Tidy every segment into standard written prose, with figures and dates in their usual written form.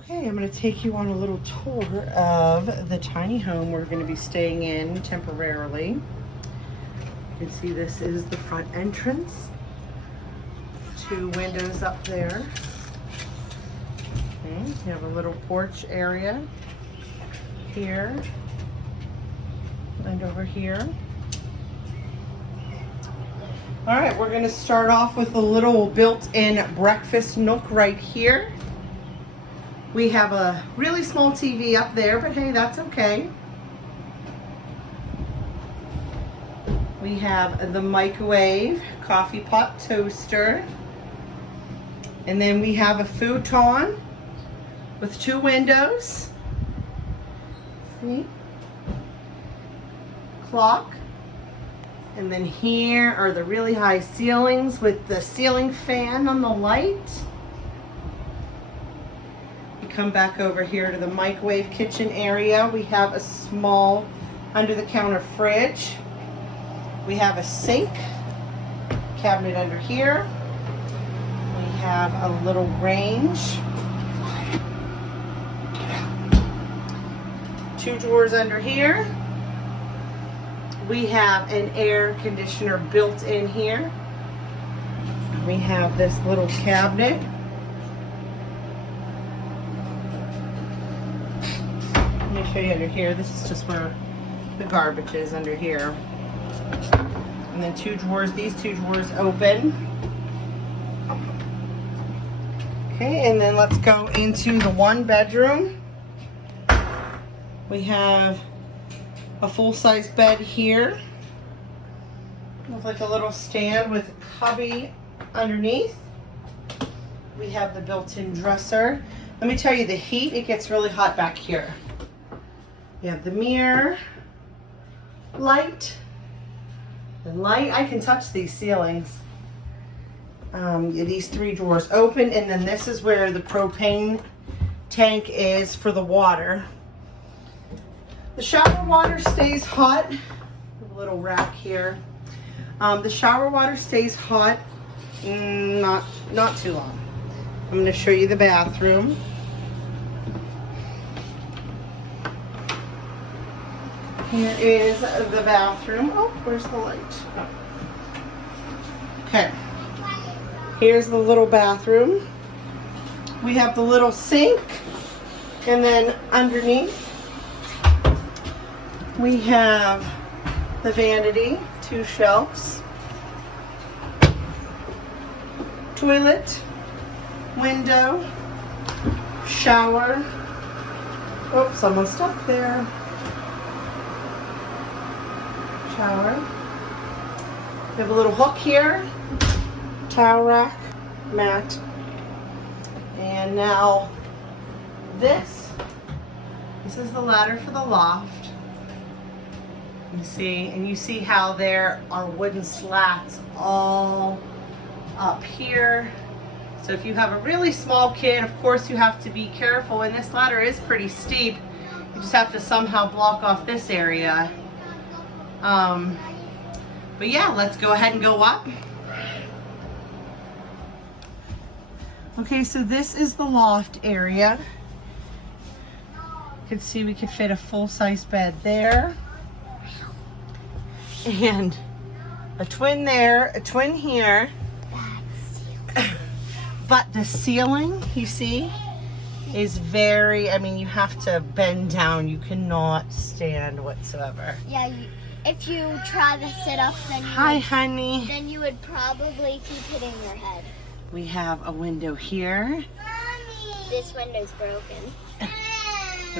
Okay, I'm going to take you on a little tour of the tiny home we're going to be staying in temporarily. You can see this is the front entrance. 2 windows up there. Okay, you have a little porch area here and over here. All right, we're going to start off with a little built-in breakfast nook right here. We have a really small TV up there, but hey, that's okay. We have the microwave, coffee pot, toaster. And then we have a futon with 2 windows. See? Clock. And then here are the really high ceilings with the ceiling fan on the light. Come back over here to the microwave kitchen area. We have a small under-the-counter fridge. We have a sink cabinet under here. We have a little range. 2 drawers under here. We have an air conditioner built in here. We have this little cabinet. Let me show you under here. This is just where the garbage is under here. And then 2 drawers. These 2 drawers open. Okay, and then let's go into the 1 bedroom. We have a full-size bed here with like a little stand with a cubby underneath. We have the built-in dresser. Let me tell you, the heat, it gets really hot back here. You have the mirror, light, and light. I can touch these ceilings. These 3 drawers open, and then this is where the propane tank is for the water. The shower water stays hot. A little rack here. The shower water stays hot, not too long. I'm going to show you the bathroom. Here is the bathroom. Oh, where's the light? Oh. Okay. Here's the little bathroom. We have the little sink. And then underneath, we have the vanity, 2 shelves. Toilet, window, shower. Oh, someone's stuck there. Shower. We have a little hook here, towel rack, mat, and now this is the ladder for the loft. You see, and you see how there are wooden slats all up here. So if you have a really small kid, of course you have to be careful, and this ladder is pretty steep. You just have to somehow block off this area. But yeah, let's go ahead and go up. Okay, so this is the loft area. You can see we could fit a full-size bed there. And a twin there, a twin here. But the ceiling, you see, is very, I mean, you have to bend down. You cannot stand whatsoever. Yeah, if you try to sit up, then honey. Then you would probably keep hitting your head. We have a window here. Mommy. This window's broken. We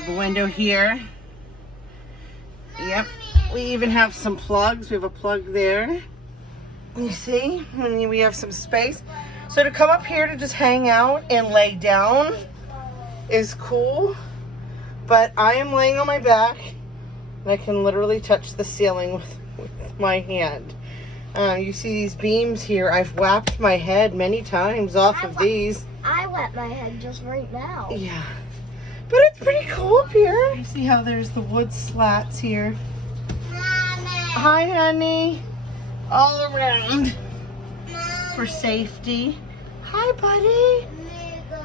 have a window here. Yep. We even have some plugs. We have a plug there. You see? And we have some space. So to come up here to just hang out and lay down is cool. But I am laying on my back. And I can literally touch the ceiling with my hand. You see these beams here. I've whapped my head many times off of these. I wet my head just right now. Yeah. But it's pretty cool up here. You see how there's the wood slats here. Mommy. Hi, honey. All around for safety. Hi, buddy.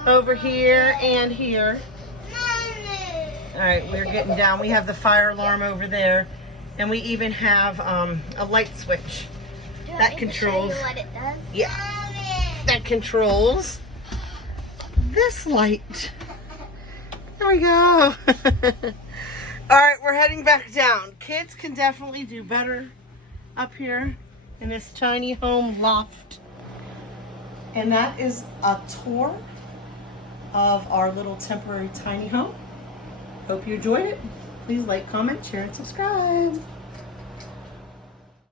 over here and here. All right, we're getting down. We have the fire alarm over there, and we even have a light switch that controls. Show you what it does? Yeah, that controls this light. There we go. All right, we're heading back down. Kids can definitely do better up here in this tiny home loft. And that is a tour of our little temporary tiny home. Hope you enjoyed it. Please like, comment, share, and subscribe.